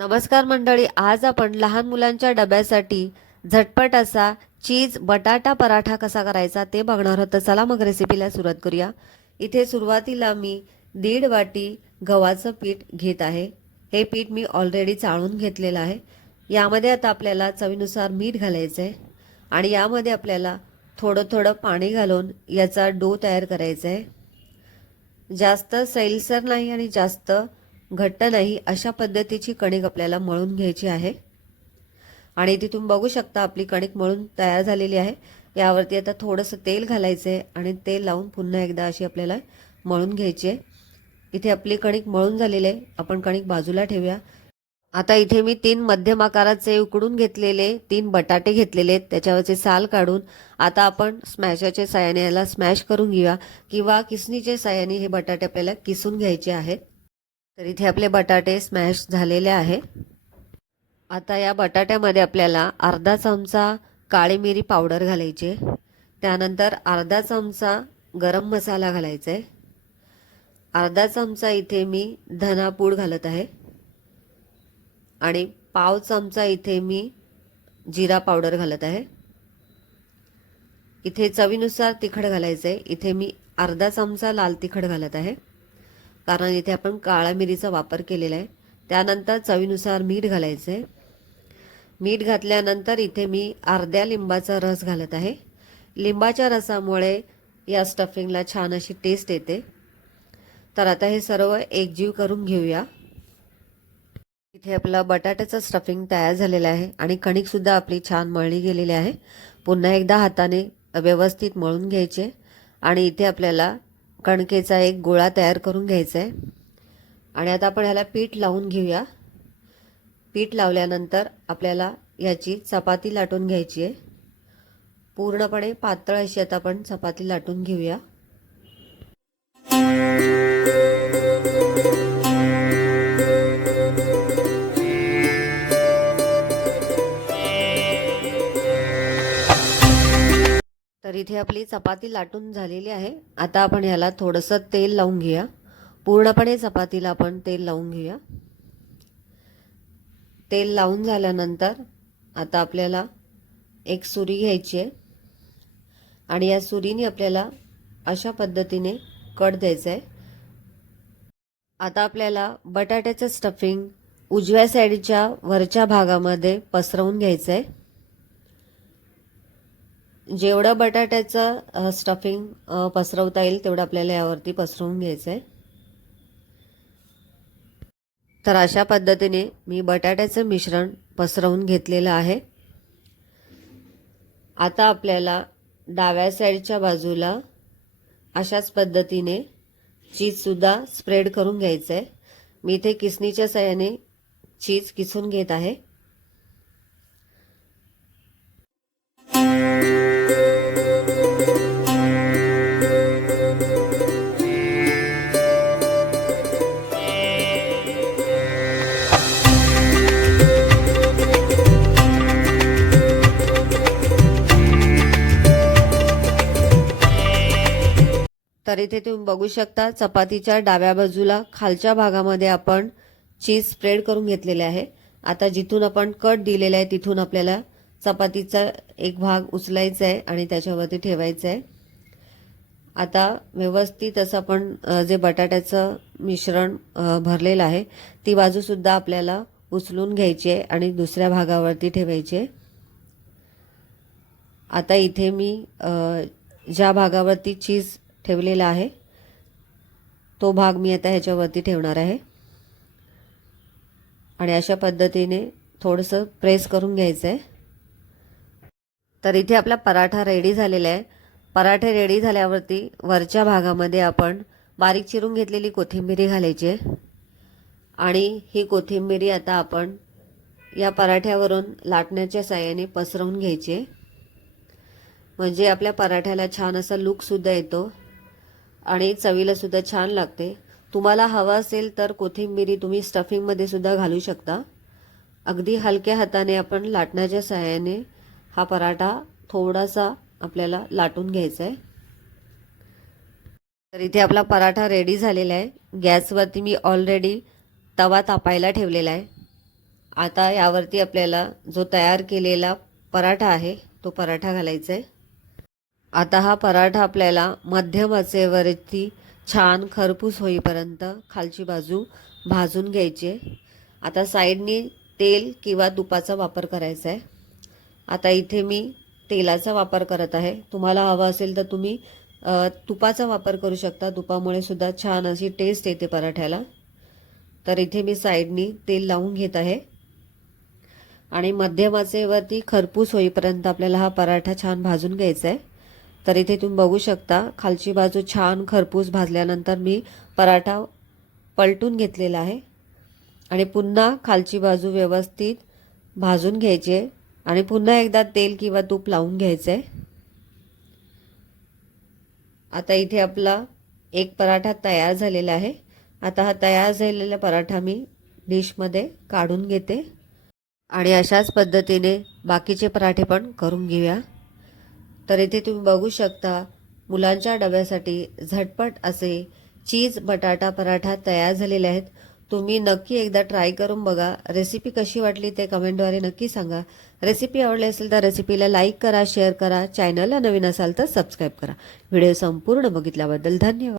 नमस्कार मंडळी आज आपण लहान मुलांच्या डब्यासाठी झटपट असा चीज बटाटा पराठा कसा करायचा ते बघणार आहोत. तर चला मग रेसिपीला सुरुवात करूया. इथे सुरुवातीला मी दीड वाटी गव्हाचं पीठ घेत आहे. हे पीठ मी ऑलरेडी चाळून घेतलेलं आहे. यामध्ये आता आपल्याला चवीनुसार मीठ घालायचं आहे आणि यामध्ये आपल्याला थोडं थोडं पाणी घालून याचा डो तयार करायचा आहे जास्त सैलसर नाही आणि जास्त घट्ट नाही अशा पद्धतीची कणिक आपल्याला मळून घ्यायची आहे. आणि इथे तुम्ही बघू शकता आपली कणिक मळून तयार झालेली आहे. यावरती आता थोडंसं तेल घालायचं आहे आणि तेल लावून पुन्हा एकदा अशी आपल्याला मळून घ्यायची आहे. इथे आपली कणिक मळून झालेली आहे. आपण कणिक बाजूला ठेवूया. आता इथे मी तीन मध्यम आकाराचे उकडून घेतलेले तीन बटाटे घेतलेले आहेत. त्याच्यावरचे साल काढून आता आपण स्मॅशाच्या साह्याने याला स्मॅश करून घेऊया. किंवा किसणीच्या साह्याने हे बटाटे आपल्याला किसून घ्यायचे आहेत. तर इथे आपले बटाटे स्मॅश झालेले आहे. आता या बटाट्यामध्ये आपल्याला अर्धा चमचा काळी मिरी पावडर घालायची. आहे त्यानंतर अर्धा चमचा गरम मसाला घालायचा. आहे अर्धा चमचा इथे मी धनापूड घालत आहे. आणि पाव चमचा इथे मी जिरा पावडर घालत आहे. इथे चवीनुसार तिखट घालायचं आहे इथे मी अर्धा चमचा लाल तिखट घालत आहे. कारण इथे आपण काळा मिरीचा वापर केलेला आहे. त्यानंतर चवीनुसार मीठ घालायचं आहे मीठ घातल्यानंतर इथे मी अर्ध्या लिंबाचा रस घालत आहे. लिंबाच्या रसामुळे या स्टफिंगला छान अशी टेस्ट येते. तर आता हे सर्व एकजीव करून घेऊया. इथे आपलं बटाट्याचं स्टफिंग तयार झालेलं आहे आणि कणिकसुद्धा आपली छान मळली गेलेली आहे. पुन्हा एकदा हाताने व्यवस्थित मळून घ्यायचे आणि इथे आपल्याला कणकेचा एक गोळा तयार करून घ्यायचा आहे आणि आता आपण ह्याला पीठ लावून घेऊया. पीठ लावल्यानंतर आपल्याला याची चपाती लाटून घ्यायची आहे. पूर्णपणे पातळ अशी आता आपण चपाती लाटून घेऊया. इथे आपली चपाती लाटून झालेली आहे. आता आपण ह्याला थोडंसं तेल लावून घेऊया. पूर्णपणे चपातीला आपण तेल लावून घेऊया. तेल लावून झाल्यानंतर आता आपल्याला एक सुरी घ्यायची आहे. आणि या सुरीने आपल्याला अशा पद्धतीने कट द्यायचं आहे आता आपल्याला बटाट्याचं स्टफिंग उजव्या साईडच्या वरच्या भागामध्ये पसरवून घ्यायचं आहे जेवढं बटाट्याचं स्टफिंग पसरवता येईल तेवढं आपल्याला यावरती पसरवून घ्यायचं आहे तर अशा पद्धतीने मी बटाट्याचं मिश्रण पसरवून घेतलेलं आहे. आता आपल्याला डाव्या साईडच्या बाजूला अशाच पद्धतीने चीजसुद्धा स्प्रेड करून घ्यायचं आहे मी इथे किसनीच्या सहाय्याने चीज किसून घेत आहे. तर इथे तुम्ही बघू शकता चपातीच्या डाव्या बाजूला खालच्या भागामध्ये आपण चीज स्प्रेड करून घेतलेले आहे. आता जिथून आपण कट दिलेला आहे तिथून आपल्याला चपातीचा एक भाग उचलायचा आहे आणि त्याच्यावरती ठेवायचा आहे. आता व्यवस्थित असं आपण जे बटाट्याचं मिश्रण भरलेलं आहे ती बाजूसुद्धा आपल्याला उचलून घ्यायची आहे आणि दुसऱ्या भागावरती ठेवायची आहे. आता इथे मी ज्या भागावरती चीज ठेवलेला आहे. तो भाग मी आता ह्याच्यावरती ठेवणार आहे. आणि अशा पद्धतीने थोडंसं प्रेस करून घ्यायचं आहे तर इथे आपला पराठा रेडी झालेला आहे. पराठे रेडी झाल्यावरती वरच्या भागामध्ये आपण बारीक चिरून घेतलेली कोथिंबिरी घालायची आहे. आणि ही कोथिंबिरी आता आपण या पराठ्यावरून लाटण्याच्या साह्याने पसरवून घ्यायची आहे. म्हणजे आपल्या पराठ्याला छान असा लुकसुद्धा येतो. आणि चवीला सुद्धा छान लागते. तुम्हाला हवं असेल तर कोथिंबिरी तुम्ही स्टफिंगमध्ये सुद्धा घालू शकता. अगदी हलक्या हाताने आपण लाटण्याच्या सहाय्याने हा पराठा थोडासा आपल्याला लाटून घ्यायचा आहे तर इथे आपला पराठा रेडी झालेला आहे. गॅसवरती मी ऑलरेडी तवा तापायला ठेवलेला आहे. आता यावरती आपल्याला जो तयार केलेला पराठा आहे तो पराठा घालायचा आहे आता हा पराठा आपल्याला मध्यम आचेवरती छान खरपूस होईपर्यंत खालची बाजू भाजून घ्यायची आहे. आता साईडनी तेल किंवा तुपाचा वापर करायचा आहे. आता इथे मी तेलाचा वापर करत आहे. तुम्हाला हवं असेल तर तुम्ही तुपाचा वापर करू शकता. तुपामुळे सुद्धा छान अशी टेस्ट येते पराठ्याला. तर इथे मी साईडनी तेल लावून घेत आहे. आणि मध्यमाचेवरती खरपूस होईपर्यंत आपल्याला हा पराठा छान भाजून घ्यायचा आहे. तर इथे तुम्ही बघू शकता खालची बाजू छान खरपूस भाजल्यानंतर मी पराठा पलटून घेतलेला आहे. आणि पुन्हा खालची बाजू व्यवस्थित भाजून घ्यायची आहे. आणि पुन्हा एकदा तेल किंवा तूप लावून घ्यायचं आहे आता इथे आपला एक पराठा तयार झालेला आहे. आता हा तयार झालेला पराठा मी डिशमध्ये काढून घेते. आणि अशाच पद्धतीने बाकीचे पराठे पण करून घेऊया. तर इथे तुम्ही बघू शकता मुलांच्या डब्यासाठी झटपट असे चीज बटाटा पराठा तयार झालेले आहेत. तुम्ही नक्की एकदा ट्राय करून बघा. रेसिपी कशी वाटली ते कमेंटद्वारे नक्की सांगा. रेसिपी आवडली असेल तर रेसिपीला लाईक करा शेअर करा चॅनलला नवीन असाल तर सबस्क्राईब करा. व्हिडिओ संपूर्ण बघितल्याबद्दल धन्यवाद.